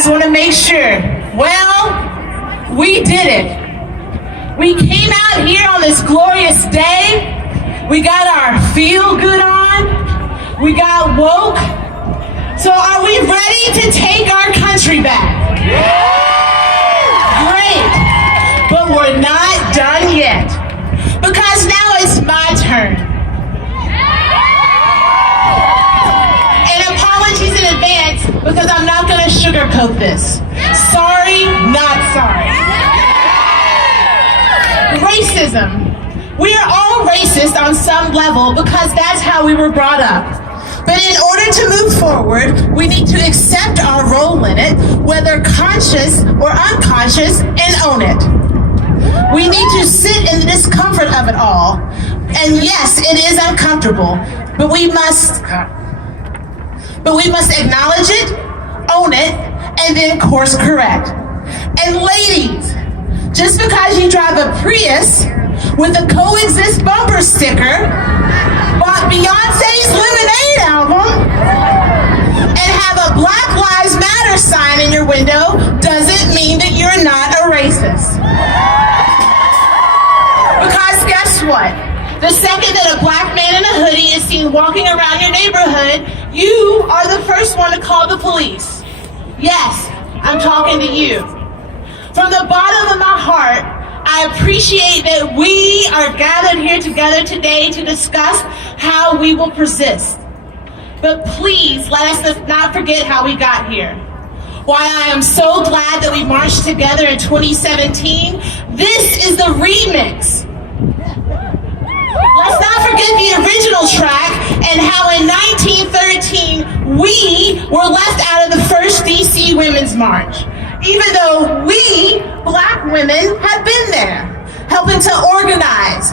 just want to make sure. Well, we did it. We came out here on this glorious day. We got our feel good on. We got woke. So are we ready to take our country back? Great. But we're not done yet. Because now it's my turn. And apologies in advance because I'm not going to sugarcoat this. Sorry, not sorry. Racism. We are all racist on some level because that's how we were brought up. But in order to move forward, we need to accept our role in it, whether conscious or unconscious, and own it. We need to sit in the discomfort of it all. And yes, it is uncomfortable, but we must acknowledge it, own it, and then course correct. And ladies, just because you drive a Prius with a coexist bumper sticker, bought Beyonce's Lemonade album, and have a Black Lives Matter sign in your window doesn't mean that you're not a racist. Because guess what? The second that a black man in a hoodie is seen walking around your neighborhood, you are the first one to call the police. Yes, I'm talking to you. From the bottom of my heart, I appreciate that we are gathered here together today to discuss how we will persist. But please let us not forget how we got here. Why I am so glad that we marched together in 2017. This is the remix. Let's not forget the original track and how in 1913 we were left out of the first DC Women's March. Even though we, black women, have been there, helping to organize,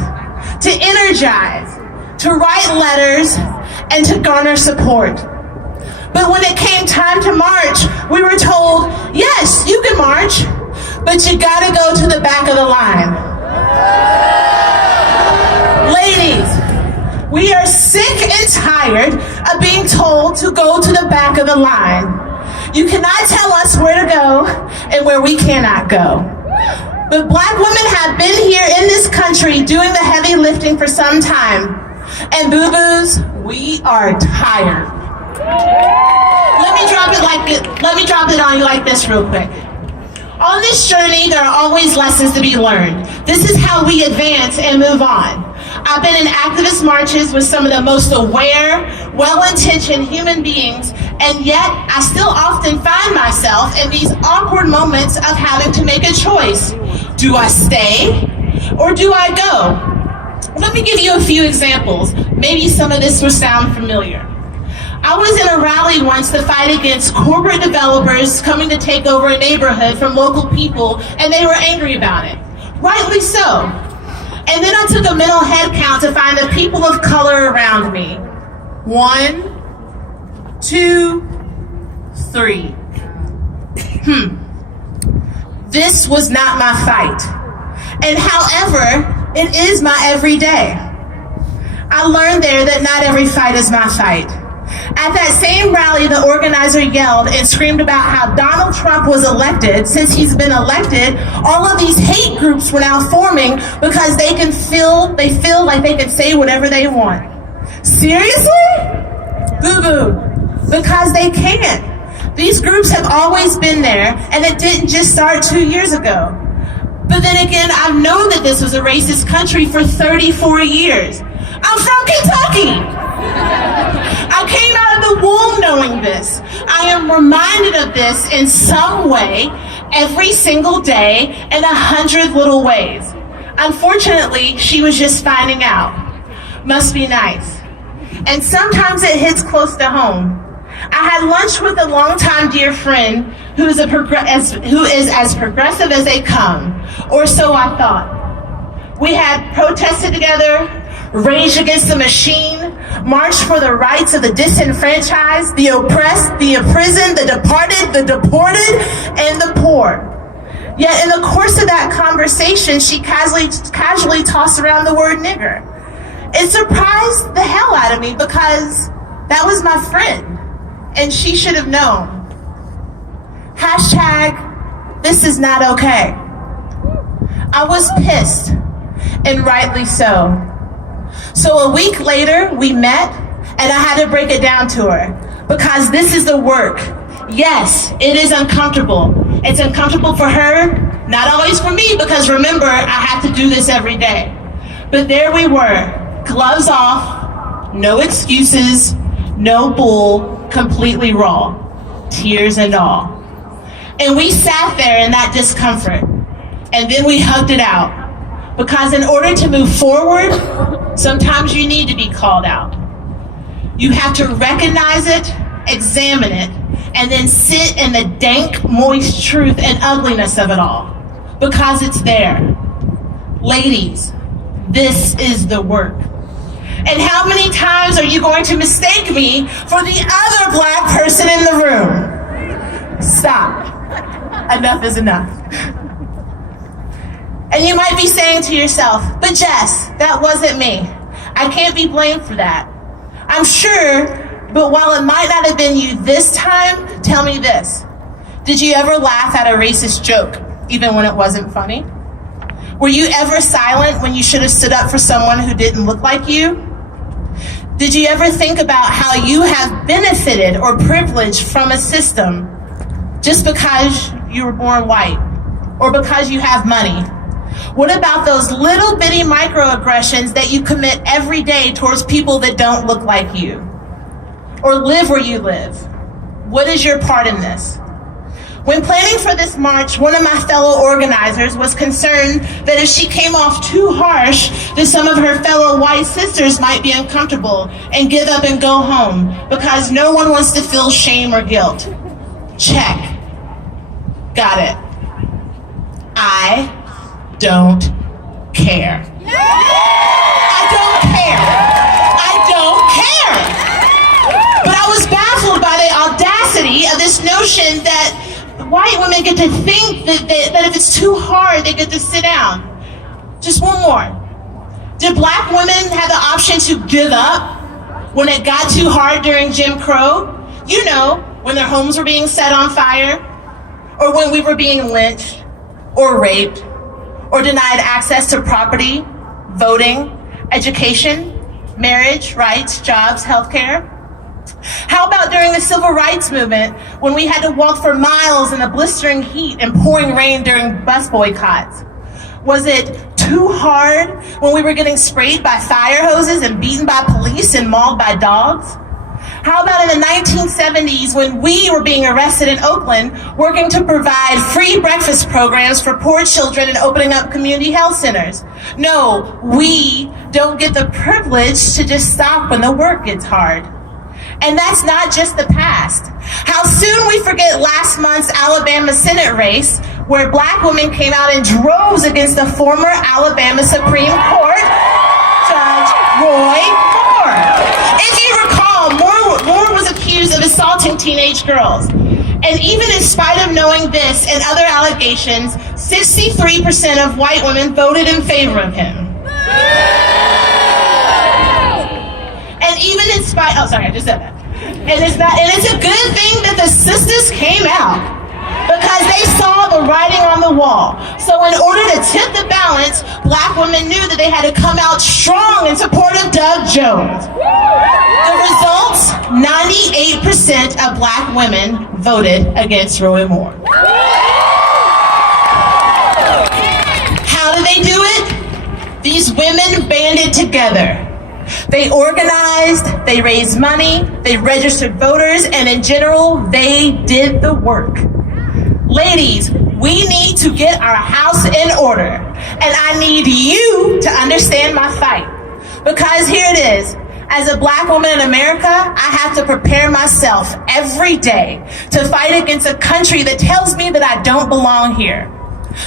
to energize, to write letters, and to garner support. But when it came time to march, we were told, yes, you can march, but you gotta go to the back of the line. Ladies, we are sick and tired of being told to go to the back of the line. You cannot tell us where to go and where we cannot go. But black women have been here in this country doing the heavy lifting for some time. And boo-boos, we are tired. Let me drop it on you like this real quick. On this journey, there are always lessons to be learned. This is how we advance and move on. I've been in activist marches with some of the most aware, well-intentioned human beings, and yet I still often find myself in these awkward moments of having to make a choice. Do I stay or do I go? Let me give you a few examples. Maybe some of this will sound familiar. I was in a rally once to fight against corporate developers coming to take over a neighborhood from local people, and they were angry about it. Rightly so. And then I took a mental head count to find the people of color around me. 1, 2, 3. This was not my fight. And however, it is my everyday. I learned there that not every fight is my fight. At that same rally, the organizer yelled and screamed about how Donald Trump was elected. Since he's been elected, all of these hate groups were now forming because they feel like they can say whatever they want. Seriously? Boo-boo. Because they can't. These groups have always been there, and it didn't just start 2 years ago. But then again, I've known that this was a racist country for 34 years. I'm from Kentucky. I came out of the womb knowing this. I am reminded of this in some way every single day in 100 little ways. Unfortunately, she was just finding out. Must be nice. And sometimes it hits close to home. I had lunch with a longtime dear friend who is as progressive as they come, or so I thought. We had protested together, raged against the machine, marched for the rights of the disenfranchised, the oppressed, the imprisoned, the departed, the deported, and the poor. Yet in the course of that conversation, she casually tossed around the word nigger. It surprised the hell out of me because that was my friend, and she should have known. Hashtag, this is not okay. I was pissed, and rightly so. So a week later, we met, and I had to break it down to her, because this is the work. Yes, it is uncomfortable. It's uncomfortable for her, not always for me, because remember, I have to do this every day. But there we were, gloves off, no excuses, no bull, completely raw, tears and all. And we sat there in that discomfort, and then we hugged it out. Because in order to move forward, sometimes you need to be called out. You have to recognize it, examine it, and then sit in the dank, moist truth and ugliness of it all. Because it's there. Ladies, this is the work. And how many times are you going to mistake me for the other black person in the room? Stop. Enough is enough. And you might be saying to yourself, but Jess, that wasn't me. I can't be blamed for that. I'm sure, but while it might not have been you this time, tell me this. Did you ever laugh at a racist joke, even when it wasn't funny? Were you ever silent when you should have stood up for someone who didn't look like you? Did you ever think about how you have benefited or privileged from a system just because you were born white or because you have money? What about those little bitty microaggressions that you commit every day towards people that don't look like you or live where you live? What is your part in this? When planning for this march, one of my fellow organizers was concerned that if she came off too harsh, that some of her fellow white sisters might be uncomfortable and give up and go home because no one wants to feel shame or guilt. Check. Got it. I don't care. I don't care. I don't care. But I was baffled by the audacity of this notion that white women get to think that if it's too hard, they get to sit down. Just one more. Did black women have the option to give up when it got too hard during Jim Crow? You know, when their homes were being set on fire, or when we were being lynched, or raped, or denied access to property, voting, education, marriage, rights, jobs, healthcare? How about during the civil rights movement when we had to walk for miles in the blistering heat and pouring rain during bus boycotts? Was it too hard when we were getting sprayed by fire hoses and beaten by police and mauled by dogs? How about in the 1970s when we were being arrested in Oakland working to provide free breakfast programs for poor children and opening up community health centers? No, we don't get the privilege to just stop when the work gets hard. And that's not just the past. How soon we forget last month's Alabama Senate race where black women came out in droves against the former Alabama Supreme Court Judge Roy Moore. If you recall, Moore was accused of assaulting teenage girls. And even in spite of knowing this and other allegations, 63% of white women voted in favor of him. And even in spite, oh sorry, I just said that. And it's a good thing that the sisters came out because they saw the writing on the wall. So in order to tip the balance, black women knew that they had to come out strong in support of Doug Jones. The results, 98% of black women voted against Roy Moore. How did they do it? These women banded together. They organized, they raised money, they registered voters, and in general, they did the work. Ladies, we need to get our house in order, and I need you to understand my fight. Because here it is, as a black woman in America, I have to prepare myself every day to fight against a country that tells me that I don't belong here,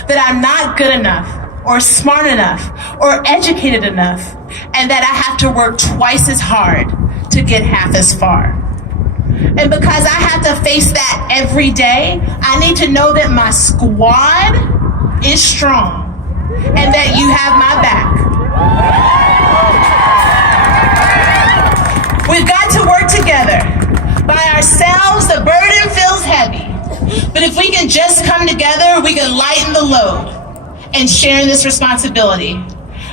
that I'm not good enough, or smart enough, or educated enough, and that I have to work twice as hard to get half as far. And because I have to face that every day, I need to know that my squad is strong, and that you have my back. We've got to work together. By ourselves, the burden feels heavy. But if we can just come together, we can lighten the load and share in this responsibility.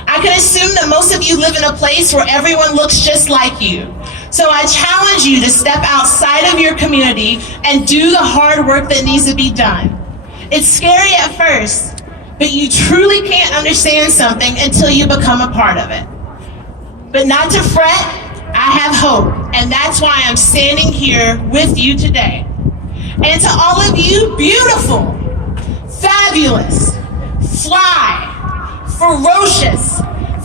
I can assume that most of you live in a place where everyone looks just like you. So I challenge you to step outside of your community and do the hard work that needs to be done. It's scary at first, but you truly can't understand something until you become a part of it. But not to fret, I have hope, and that's why I'm standing here with you today. And to all of you beautiful, fabulous, fly, ferocious,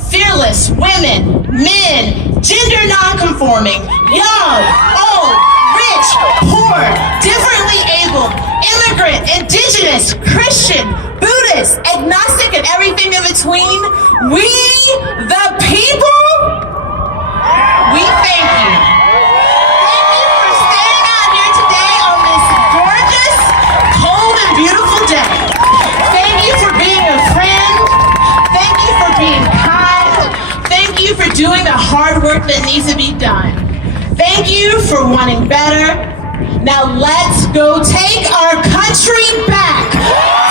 fearless women, men, gender nonconforming, young, old, rich, poor, differently abled, immigrant, indigenous, Christian, Buddhist, agnostic, and everything in between, we the people, we thank you. Thank you for staying out here today on this gorgeous, cold, and beautiful day. Thank you for being a friend. Thank you for being kind. Thank you for doing the hard work that needs to be done. Thank you for wanting better. Now let's go take our country back.